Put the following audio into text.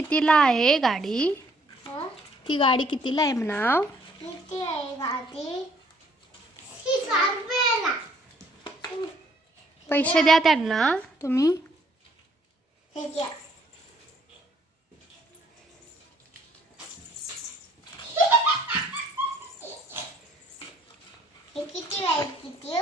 कितीला आहे गाडी? ती गाडी कितीला आहे म्हणाव? किती आहे गाडी? 60 रुपयाला. पैसे द्या त्यांना तुम्ही. हे घ्या. हे किती आहे? किती